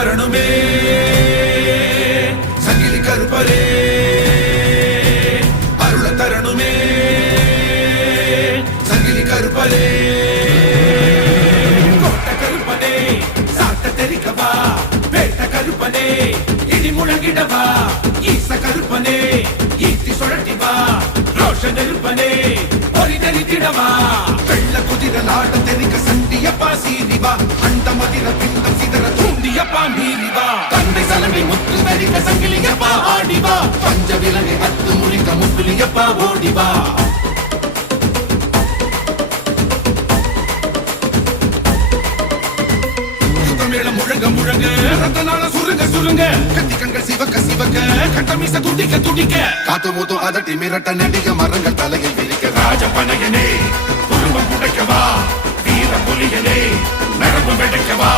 வரணுமே சங்கிலி கருப்பரே அருள தரணுமே சங்கிலி கருப்பரே கோட்ட கருப்பனே சாட்ட தெரிக்கவா வேட்ட கருப்பனே இடி முழங்கிடவா ஈச கருப்பனே ஈட்டி சுழட்டிவா ரோஷன் இருப்பனே பொறி தெரித்திடவா வெள்ள குதிரலாட தெரிக்க சண்டியப்பா சீரிவா அண்ட மதிர பிண்டம் சிதற தூண்டியப்பா மீறிவா தந்தை சலங்கை முத்து தரிக்க சங்கிலியப்பா ஆடிவா பஞ்ச விலங்கை அத்து முறிக்க முத்துலியப்பா ஓடிவா முழங்க முழங்க ரத்தனால சுருங்க சுருங்க கத்தி கண்கள் சிவக்க சிவக்க கட்டமீச துடிக்க துடிக்க காத்து மூத்து அதட்டி மிரட்ட நடிக மரங்கள் தலையில் விரிக்க ராஜ பனையனே குடும்பம் உடைக்கவா வீர புலியனே நரம்பு வெடைக்கவா